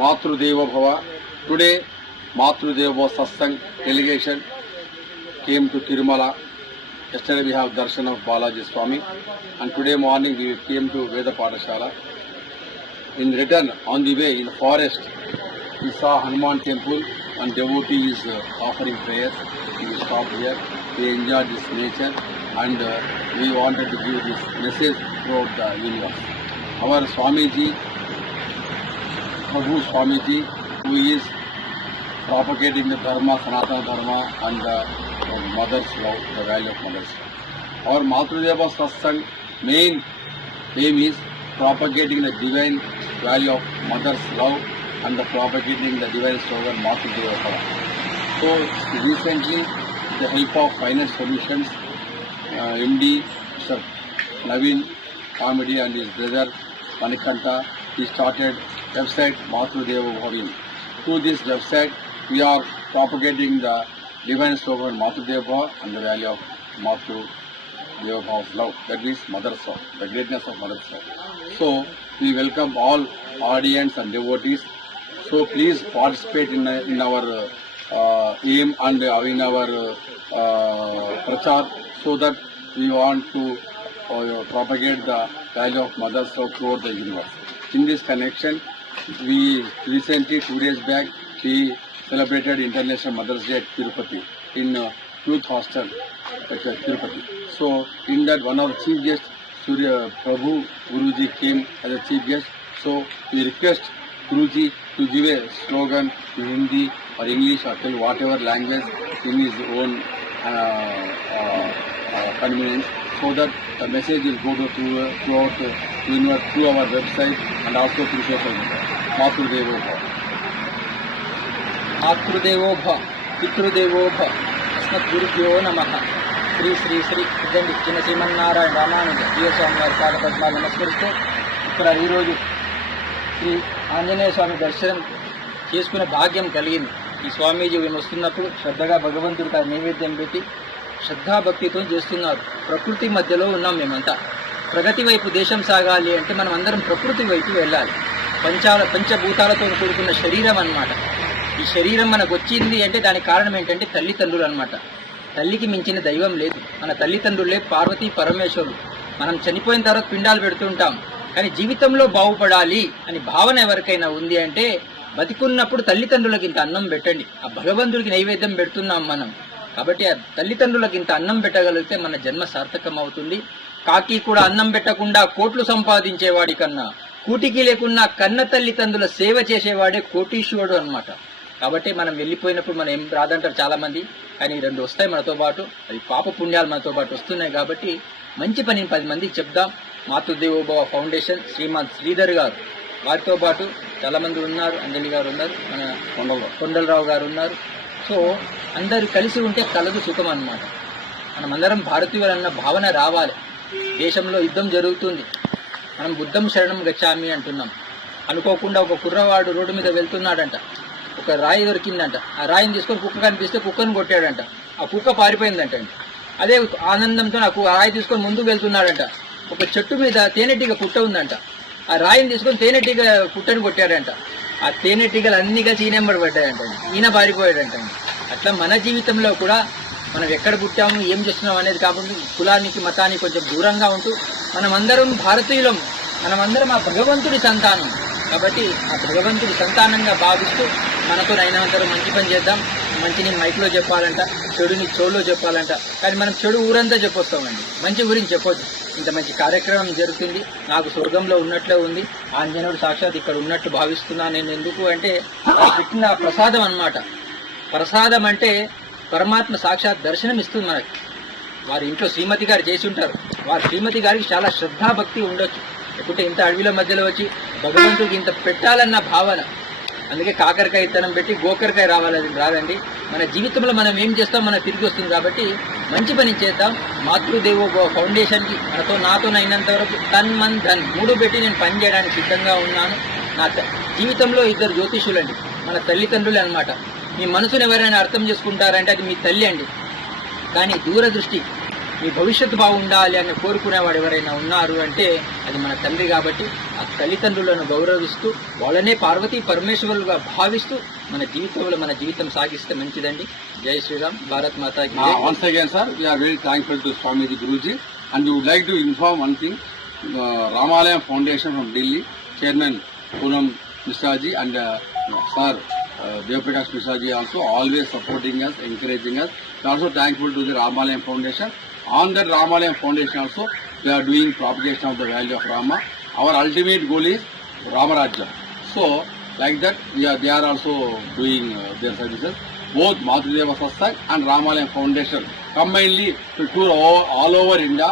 Matrudevo Bhava. Today, Matrudevo Satsang delegation came to Tirumala. Yesterday we have darshan of Balaji Swami, and today morning we came to Veda Pathashala. In return, on the way in the forest, we saw Hanuman temple and devotees offering prayers. We stopped here. We enjoyed this nature, and we wanted to give this message throughout the universe. Our Swamiji, Prabhu Swamiji, who is propagating the Dharma, Sanatana Dharma, and the mother's love, the value of mother's love. Our Matrudeva Satsang main aim is propagating the divine value of mother's love and the propagating the divine slogan Matrudeva Bhava. So recently, with the help of Finance Solutions, MD Mr. Naveen Comedy and his brother Manikanta, he started website Matrudeva Bhavin. Through this website, we are propagating the divine slogan Matrudeva Bhava and the value of Matrudeva Bhava's love. That means mother's love, the greatness of mother's love. So we welcome all audience and devotees. So please participate in our aim and in our prachar, so that we want to propagate the value of mother's love throughout the universe. In this connection, we recently, 2 days back, we celebrated International Mother's Day at Tirupati in youth hostel at Tirupati. So in that, one of the chief guests, Surya Prabhu Guruji, came as a chief guest. So we request Guruji to give a slogan in Hindi or English or whatever language in his own convenience, so that the message will go throughout the universe through our website and also through social media. Matrudevo Bhava. Matrudevo Bhava, Pitrudevo Bhava, Asmatgurubhyo Namaha. Shri Shri Shri ఇదండి చిన్న శ్రీమన్నారాయణ రామానుజ జీవస్వామి వారి పాద పద్మాలు నమస్కరిస్తూ ఇక్కడ ఈరోజు శ్రీ ఆంజనేయ స్వామి దర్శనం చేసుకునే భాగ్యం కలిగింది. ఈ స్వామీజీ వస్తున్నప్పుడు శ్రద్ధగా భగవంతుడికి నైవేద్యం పెట్టి శ్రద్ధాభక్తితో చేస్తున్నారు. ప్రకృతి మధ్యలో ఉన్నాం మేమంతా. ప్రగతి వైపు దేశం సాగాలి అంటే మనం అందరం ప్రకృతి వైపు వెళ్ళాలి. పంచభూతాలతో కూడుకున్న శరీరం అన్నమాట. ఈ శరీరం మనకు వచ్చింది అంటే దానికి కారణం ఏంటంటే తల్లిదండ్రులు అన్నమాట. తల్లికి మించిన దైవం లేదు. మన తల్లిదండ్రులే పార్వతీ పరమేశ్వరులు. మనం చనిపోయిన తర్వాత పిండాలు పెడుతుంటాం, కానీ జీవితంలో బాగుపడాలి అని భావన ఎవరికైనా ఉంది అంటే బతికున్నప్పుడు తల్లిదండ్రులకి ఇంత అన్నం పెట్టండి. ఆ భగవంతుడికి నైవేద్యం పెడుతున్నాం మనం. కాబట్టి ఆ తల్లిదండ్రులకి ఇంత అన్నం పెట్టగలిగితే మన జన్మ సార్థకం అవుతుంది. కాకి కూడా అన్నం పెట్టకుండా కోట్లు సంపాదించేవాడి కన్నా కూటికి లేకున్నా కన్న తల్లిదండ్రుల సేవ చేసేవాడే కోటీశ్వరుడు అన్నమాట. కాబట్టి మనం వెళ్ళిపోయినప్పుడు మనం ఏం రాదంటారు చాలామంది, కానీ 2 వస్తాయి మనతో పాటు. అది పాప పుణ్యాలు మనతో పాటు వస్తున్నాయి. కాబట్టి మంచి పని 10 మందికి చెప్దాం. మాతృదేవో భవ ఫౌండేషన్ శ్రీమాన్ శ్రీధర్ గారు, వారితో పాటు చాలామంది ఉన్నారు. అంజలి గారు ఉన్నారు, మన కొండలరావు గారు ఉన్నారు. సో అందరూ కలిసి ఉంటే కలదు సుఖం అన్నమాట. మనమందరం భారతీయులు అన్న భావన రావాలి. దేశంలో యుద్ధం జరుగుతుంది, మనం బుద్ధం శరణం గచ్చామి అంటున్నాం. అనుకోకుండా ఒక కుర్రవాడు రోడ్డు మీద వెళ్తున్నాడంట. ఒక రాయి దొరికిందంట. ఆ రాయిని తీసుకొని కుక్క కనిపిస్తే కుక్కను కొట్టాడంట. ఆ కుక్క పారిపోయిందంట. అదే ఆనందంతో నాకు ఆ రాయి తీసుకొని ముందుకు వెళ్తున్నాడంట. ఒక చెట్టు మీద తేనెటీగ పుట్ట ఉందంట. ఆ రాయిని తీసుకొని తేనెటీగ పుట్టని కొట్టాడంట. ఆ తేనెటీగలు అన్ని కలిసి ఈయనెంబడి పడ్డాయంట. ఈయన పారిపోయాడంట. అట్లా మన జీవితంలో కూడా మనం ఎక్కడ పుట్టాము, ఏం చేస్తున్నాం అనేది కాకుండా కులానికి మతానికి కొంచెం దూరంగా ఉంటూ మనమందరం భారతీయులం, మనమందరం ఆ భగవంతుడి సంతానం. కాబట్టి ఆ భగవంతుడి సంతానంగా భావిస్తూ మనతో అయినంతరం మంచి పని చేద్దాం. మంచిని మైక్లో చెప్పాలంట, చెడుని చెవులో చెప్పాలంట. కానీ మనం చెడు ఊరంతా చెప్పొస్తామండి, మంచి గురించి చెప్పొద్దు. ఇంత మంచి కార్యక్రమం జరుగుతుంది. నాకు స్వర్గంలో ఉన్నట్లే ఉంది. ఆంజనేయుడు సాక్షాత్ ఇక్కడ ఉన్నట్టు భావిస్తున్నాను నేను. ఎందుకు అంటే పెట్టిన ప్రసాదం అన్నమాట. ప్రసాదం అంటే పరమాత్మ సాక్షాత్ దర్శనం ఇస్తుంది మనకి. వారి ఇంట్లో శ్రీమతి గారు చేసి ఉంటారు. వారి శ్రీమతి గారికి చాలా శ్రద్ధాభక్తి ఉండొచ్చు. లేకుంటే ఇంత అడవిలో మధ్యలో వచ్చి భగవంతుడికి ఇంత పెట్టాలన్న భావన. అందుకే కాకరకాయ ఇత్తనం పెట్టి గోకరకాయ రాదండి. మన జీవితంలో మనం ఏం చేస్తాం మనకు తిరిగి వస్తుంది. కాబట్టి మంచి పని చేద్దాం. మాతృదేవో ఫౌండేషన్కి నాతో అయినంత వరకు తన్ మన్ ధన్ 3 పెట్టి నేను పని చేయడానికి సిద్ధంగా ఉన్నాను. నా జీవితంలో 2 జ్యోతిషులండి, మన తల్లిదండ్రులే అనమాట. మీ మనసును ఎవరైనా అర్థం చేసుకుంటారంటే అది మీ తల్లి అండి. కానీ దూరదృష్టి మీ భవిష్యత్తు బాగుండాలి అని కోరుకునేవాడు ఎవరైనా ఉన్నారు అంటే అది మన తండ్రి. కాబట్టి ఆ తల్లిదండ్రులను గౌరవిస్తూ వాళ్ళనే పార్వతీ పరమేశ్వరులుగా భావిస్తూ మన జీవితంలో మన జీవితం సాగిస్తే మంచిదండి. జై శ్రీరామ్, భారత్ మాతా కీ జై. Once again, sir, we are very thankful to Swamiji Guruji, and we would like to inform one thing. Ramalayam Foundation from Delhi, Chairman Poonam Mishraji and Sir Devaprakash Mishraji also always supporting us, encouraging us. We are also thankful to the Ramalayam Foundation. On that Ramalayam Foundation also, we are doing propagation of the value of Rama. Our ultimate goal is Ramarajya. So, like that, they are also doing their services. Both Matrideva Satsang and Ramalayam Foundation combinedly to tour all over India.